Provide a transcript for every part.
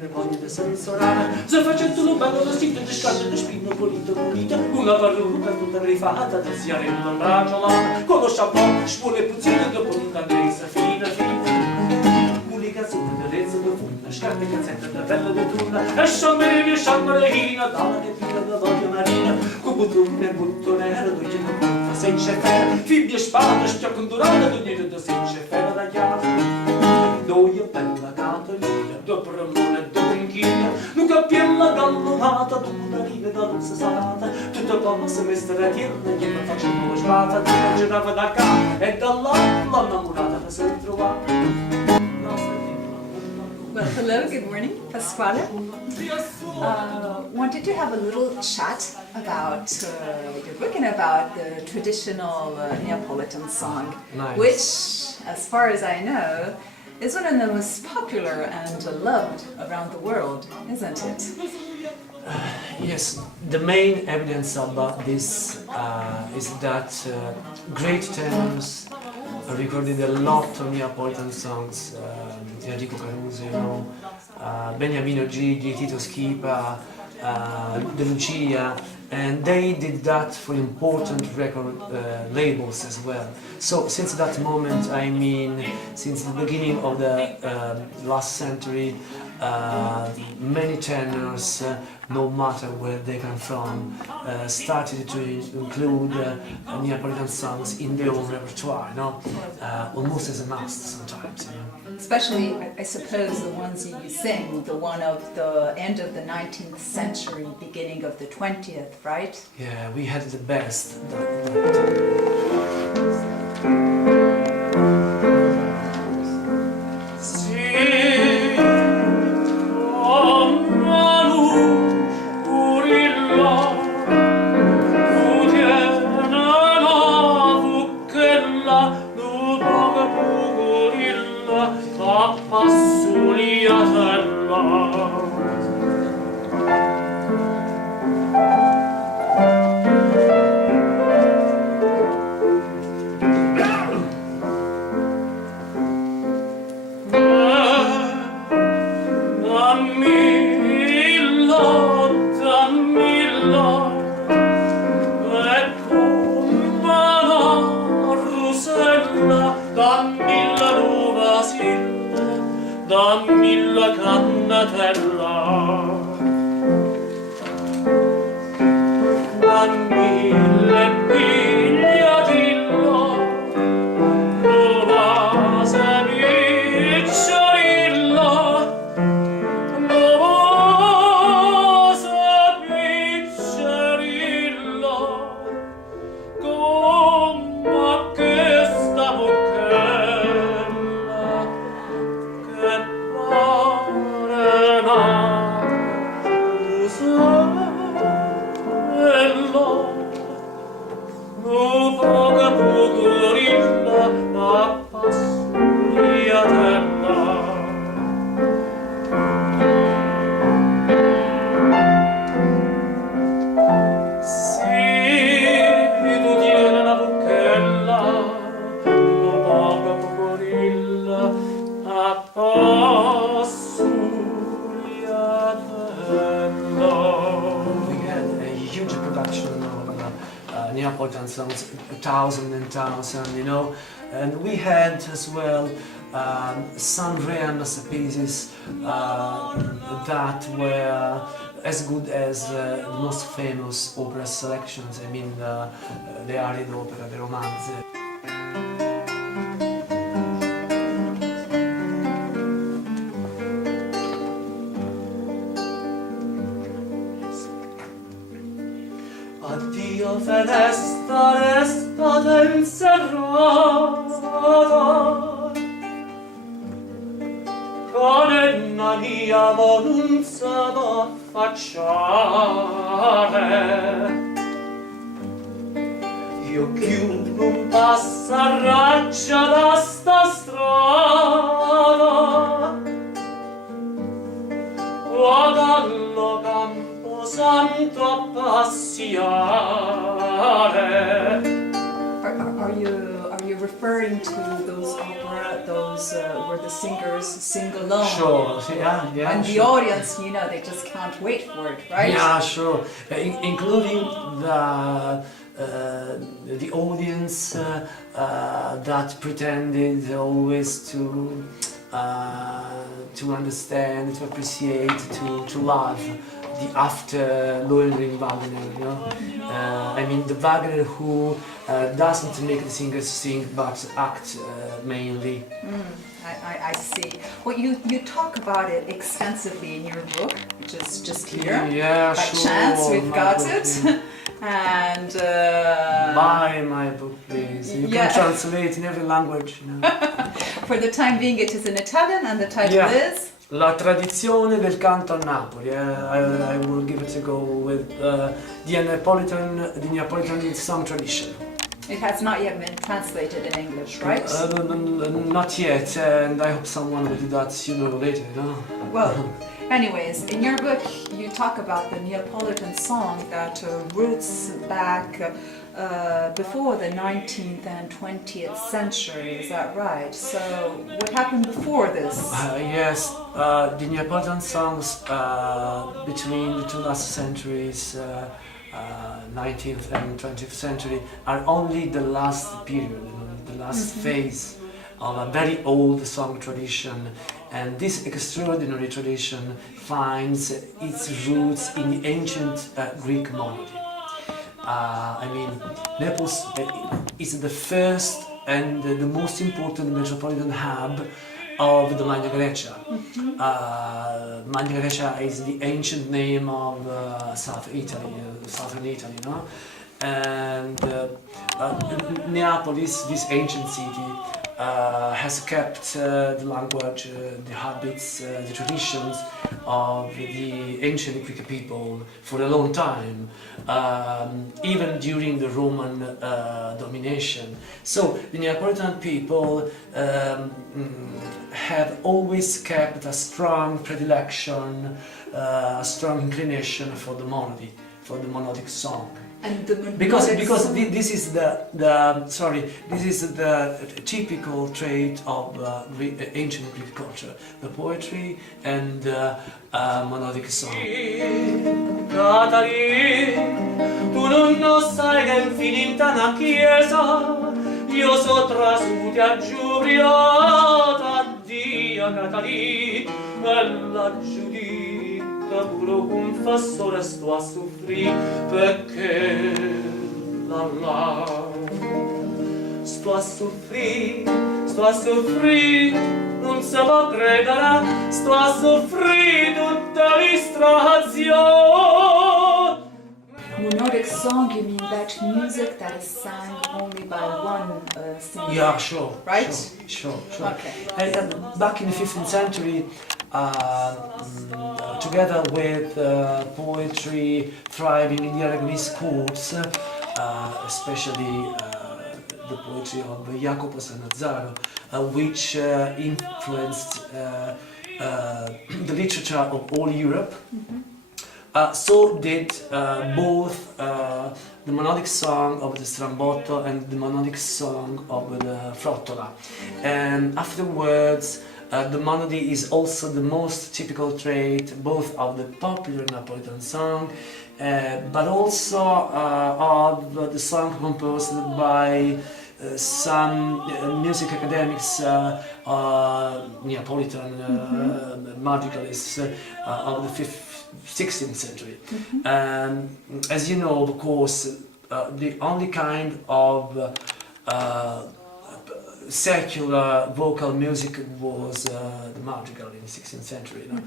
ne voglia di sensorare, se facendo lo bello vestito di scaldo di spino pulito, una parrucca tutta rifata, da siarello imbracciolata, con lo shampoo, spule puzzine, dopo una grezza fina, cazzone di rezzo di funda, scarpe cazzette da pelle di tunda, e sciamberina, dalla che tira da voglia marina, con buttone e butto nero, due gino butta, senza fera, fibbia e spada, schiocco dorato, d'unito da senza fera da chiave, doia bella catolina, dopo ramone, dopo inchina, un cappiella gallonata, dopo una riva da luce salata, tutto come se mesta la tierra, che mi faceva una sbata, tira girava da qua, e da là, l'innamorata che si è trovata. Well, hello, good morning, Pasquale. Wanted to have a little chat about your book and about the traditional Neapolitan song, Nice. Which, as far as I know, is one of the most popular and loved around the world, isn't it? Yes, the main evidence about this is that great tenors recorded a lot of Neapolitan songs, Enrico Caruso, you know, Beniamino Gigli, Tito Schipa, De Lucia, and they did that for important record labels as well. So since that moment, I mean, since the beginning of the last century, many tenors, no matter where they come from, started to include Neapolitan songs in their own repertoire, no? Almost as a must sometimes. You know? Especially, I suppose, the ones you sing, the one of the end of the 19th century, beginning of the 20th, right? Yeah, we had the best. Dammi la cannatella, dammi le pigliatilla, nuova sapicciarilla, nuova sapicciarilla, come questa bocchella. Neapolitan songs, 1,000 and 1,000, you know, and we had as well some rare masterpieces that were as good as the most famous opera selections. I mean, le arie d'opera, the romanze. Addio fenesta, restate inserrata, con enna mia non sa affacciare. Io chiudo un passarraccia da sta strada, vado allo campo santo a pasciare. Are you referring to those opera, those where the singers sing alone. Sure, yeah. And the sure. audience, you know, they just can't wait for it, right? Yeah, sure. Including the audience that pretended always to understand, to appreciate, to love the after Lohengrin Wagner. You know, I mean the Wagner who doesn't make the singers sing but act mainly. I see. Well, you talk about it extensively in your book, which is just here. Yeah, By sure. chance, we've got book, it. yeah. And Buy my book, please. You Yeah. can translate in every language. You know. for the time being, it is in Italian, and the title Yeah. is La tradizione del canto a Napoli. I will give it a go with the Neapolitan song tradition. It has not yet been translated in English, right? Not yet, and I hope someone will do that sooner or later. You know? Well, anyways, in your book you talk about the Neapolitan song that roots back before the 19th and 20th century, is that right? So what happened before this? Yes, the Neapolitan songs between the two last centuries, 19th and 20th century, are only the last period, you know, the last phase of a very old song tradition, and this extraordinary tradition finds its roots in the ancient Greek monarchy. I mean, Naples is the first and the most important metropolitan hub of the Magna Grecia. Magna Grecia is the ancient name of southern Italy, you know? And Neapolis, this ancient city, has kept the language, the habits, the traditions of the ancient Greek people for a long time, even during the Roman domination. So the Neapolitan people have always kept a strong predilection, a strong inclination for the monody, for the monodic song. And the Because melodic this is this is the typical trait of ancient Greek culture, the poetry and monodic song. Catalin, tu non sai che è infinita una chiesa, io so trasuti a Giubrio, t'addio Catalin, e la giudica puro confessore sto a soffrire, perché la sto a soffrire, non si può credere, sto a soffrire tutte le distrazioni. Monodic song, you mean that music that is sung only by one singer? Yeah, sure. Right? Sure. Okay. And back in the 15th century, together with poetry thriving in the Aragonese courts, especially the poetry of Jacopo Sannazaro, which influenced the literature of all Europe. So did both the monodic song of the Strambotto and the monodic song of the Frottola. And afterwards, the monody is also the most typical trait both of the popular Napolitan song, but also of the song composed by some music academics, Neapolitan margicalists of the 16th century. As you know, of course, the only kind of secular vocal music was the madrigal in the 16th century. You know?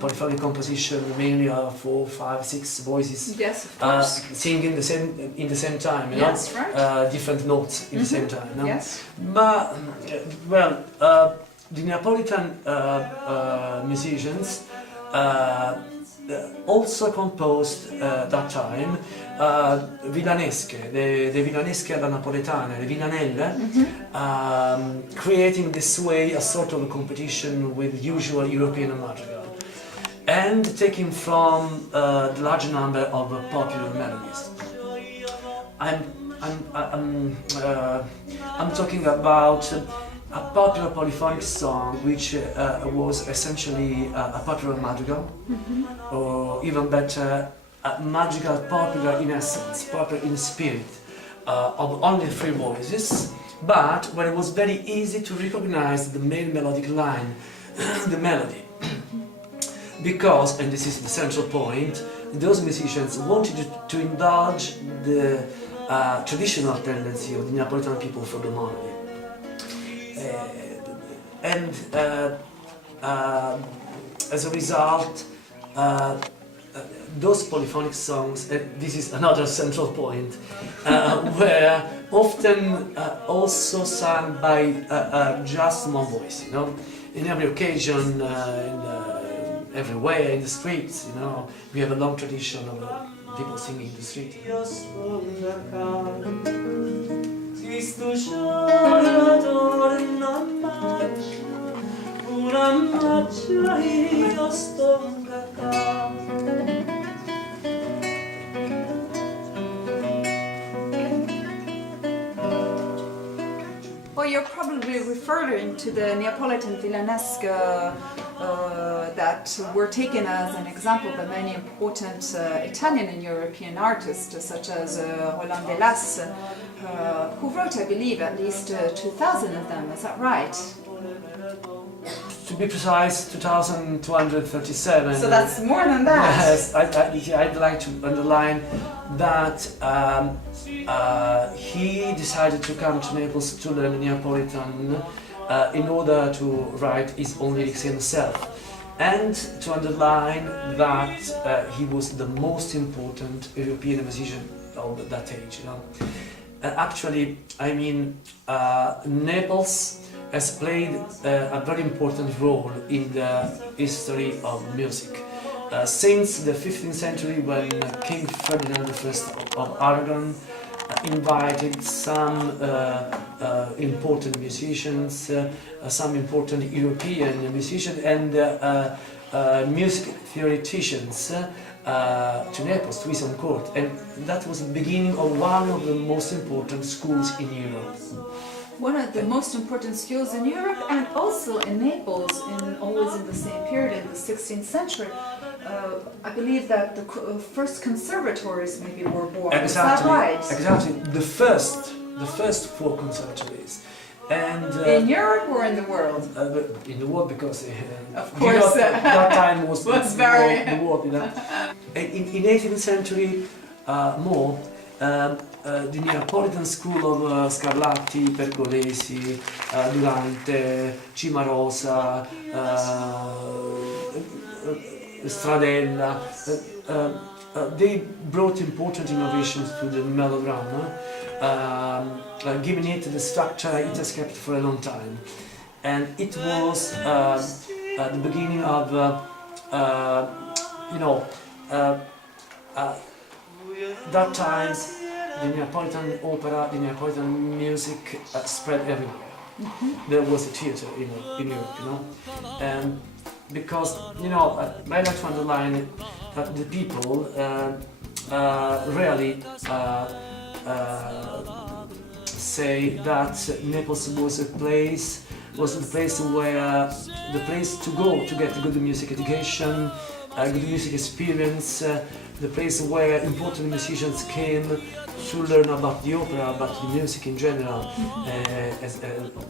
Polyphonic composition, mainly 4, 5, 6 voices, Yes, of course. singing in the same time. You Yes, know? right. Different notes in the same time. You know? Yes. But well, the Neapolitan musicians also composed that time villanesche, the villanesche alla napoletana, le villanelle, creating this way a sort of a competition with usual European madrigal, and taking from the large number of popular melodies. I'm I'm talking about a popular polyphonic song which was essentially a popular madrigal, or even better, a madrigal popular in essence, popular in spirit, of only 3 voices, but where it was very easy to recognize the main melodic line, the melody. Because, and this is the central point, those musicians wanted to indulge the traditional tendency of the Neapolitan people for the melody. As a result, those polyphonic songs, this is another central point, were often also sung by just one voice, you know. In every occasion, everywhere in the streets, you know, we have a long tradition of people singing in the street. Well, you're probably referring to the Neapolitan villanesque that were taken as an example by many important Italian and European artists, such as Roland Delas, who wrote, I believe, at least 2,000 of them. Is that right? To be precise, 2,237. So that's more than that. Yes, I'd like to underline that he decided to come to Naples to learn Neapolitan in order to write his own lyrics himself, and to underline that he was the most important European musician of that age. You know, actually, I mean, Naples has played a very important role in the history of music. Since the 15th century, when King Ferdinand I of Aragon invited some important musicians, some important European musicians and music theoreticians to Naples, to his own court. And that was the beginning of one of the most important schools in Europe. One of the most important schools in Europe and also in Naples, always in the same period, in the 16th century. I believe that the first conservatories maybe were born. Exactly, is that right? Exactly. The first 4 conservatories. And in Europe or in the world? In the world, because of course, that time was very the world, you know. In 18th century, more. The Neapolitan school of Scarlatti, Pergolesi, Durante, Cimarosa, Stradella, they brought important innovations to the melodrama, giving it the structure it has kept for a long time. And it was the beginning of, that time the Neapolitan opera, the Neapolitan music spread everywhere. There was a theater in Europe, you know, and because, you know, I like to underline that the people rarely say that Naples was the place where the place to go to get a good music education, a good music experience, the place where important musicians came to learn about the opera, about the music in general,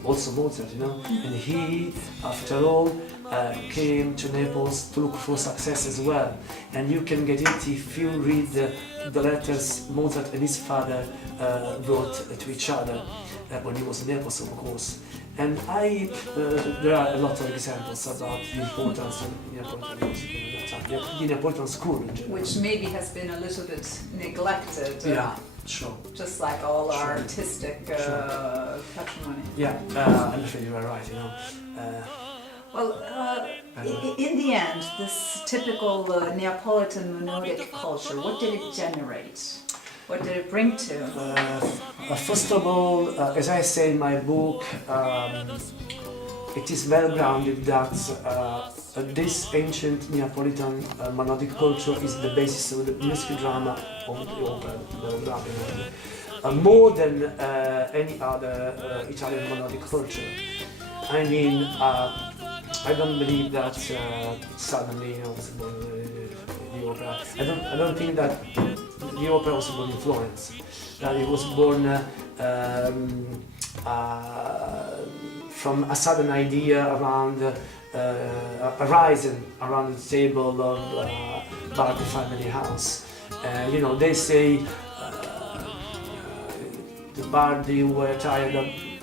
also Mozart, you know. And he, after all, came to Naples to look for success as well. And you can get it if you read the letters Mozart and his father wrote to each other when he was in Naples, of course. And there are a lot of examples about the importance of Neapolitan music in that time, the Neapolitan school in general. Which maybe has been a little bit neglected. Yeah, sure. Just like all our Sure. artistic patrimony. Yeah, I'm afraid you are right, you know. Well, in the end, this typical Neapolitan monodic culture, what did it generate? What did it bring to? First of all, as I say in my book, it is well grounded that this ancient Neapolitan monodic culture is the basis of the musical drama of the opera, the melodrama. more than any other Italian monodic culture. I mean, I don't believe that suddenly was born the opera. I don't think that the opera was born in Florence. That it was born from a sudden idea around arising around the table of Bardi family house. You know, they say the Bardi were tired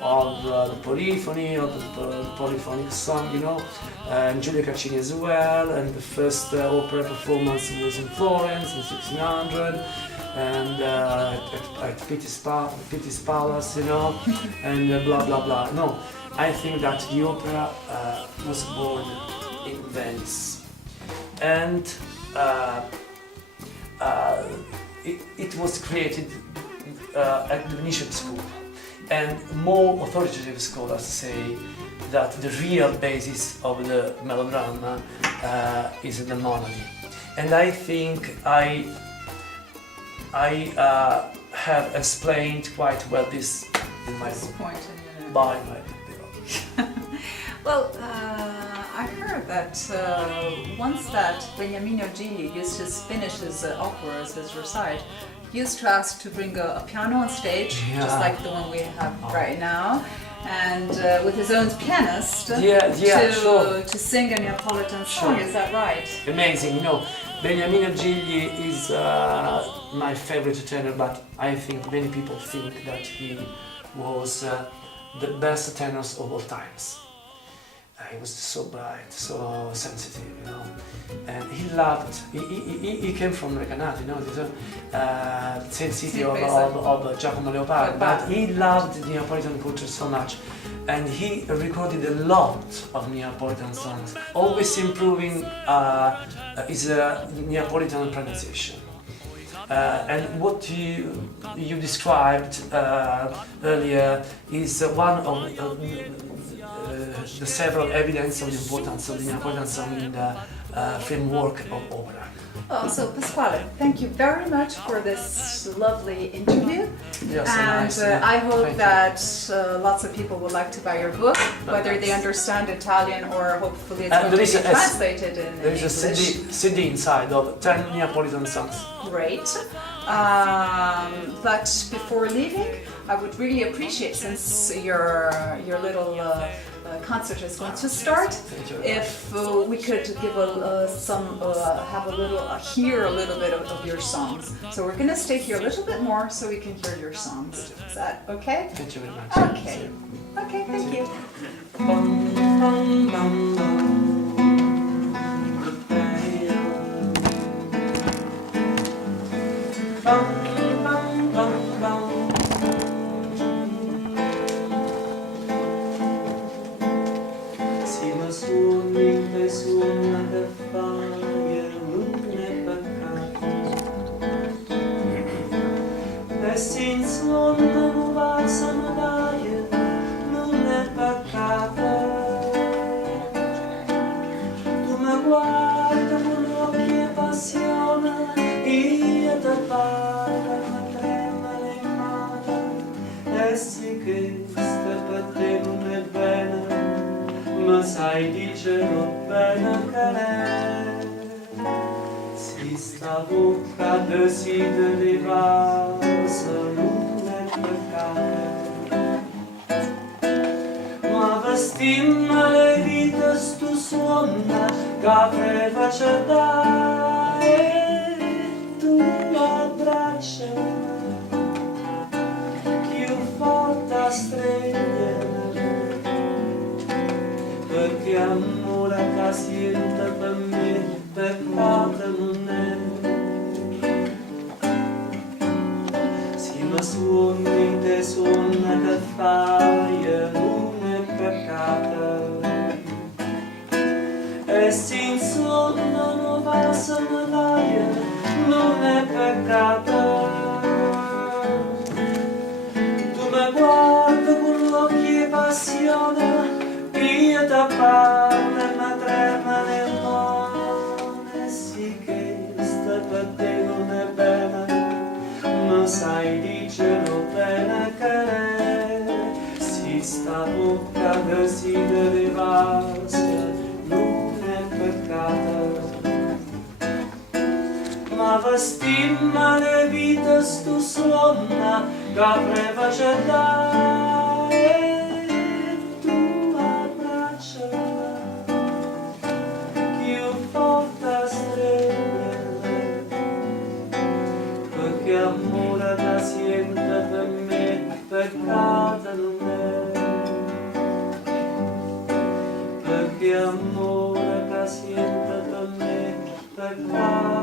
of the polyphony, of the polyphonic song, you know, and Giulio Caccini as well, and the first opera performance was in Florence in 1600, and at Pitti's Palace, you know, and blah blah blah. No, I think that the opera was born in Venice, and it was created at the Venetian school. And more authoritative scholars say that the real basis of the melodrama is in the monody. And I think I have explained quite well this in my book. Point in your By my book. Well, I heard that once that Beniamino Gigli used to finish his operas, his recite, he used to ask to bring a piano on stage, just like the one we have right now, and with his own pianist to sing a Neapolitan song. Is that right? Amazing. No, Beniamino Gigli is my favorite tenor, but I think many people think that he was the best tenor of all times. He was so bright, so sensitive, you know, and he loved. He came from Recanati, you know, the same city of Giacomo Leopardi, but he loved the Neapolitan culture so much, and he recorded a lot of Neapolitan songs, always improving his Neapolitan pronunciation. And what you described earlier is one of the several evidence of the importance of the Neapolitan song in the framework of opera. Oh, so Pasquale, thank you very much for this lovely interview. Yes, and nice. I hope Thank that lots of people would like to buy your book, whether they understand Italian or hopefully it's going to be translated in There is a CD inside of 10 Neapolitan songs. Great. But before leaving, I would really appreciate, since your little concert is going to start, if we could give hear a little bit of your songs. So we're going to stay here a little bit more so we can hear your songs. Is that okay? Thank you very much. Okay. Okay, thank you. Sai dicerlo bene che lei si sta bocca desideriva non è peccato ma vestimma le vite stu suonna che freva c'è da e tu l'abbraccia più forte stregna perché amore che siente per me peccato non è si ma suoni te suona che fai non è peccato e si insonna non va a sanare non è peccato tu mi guardi con l'occhi e passione io da parla una trema nel mare sì che sta per te non è bene ma sai dicerlo bocca desiderevas non è peccata, ma vestimma le vitas tu suonna che prevacella e tu abbraccia più forte stelle, perché amore che siente per me peccata non è, perché amore che siente per me peccata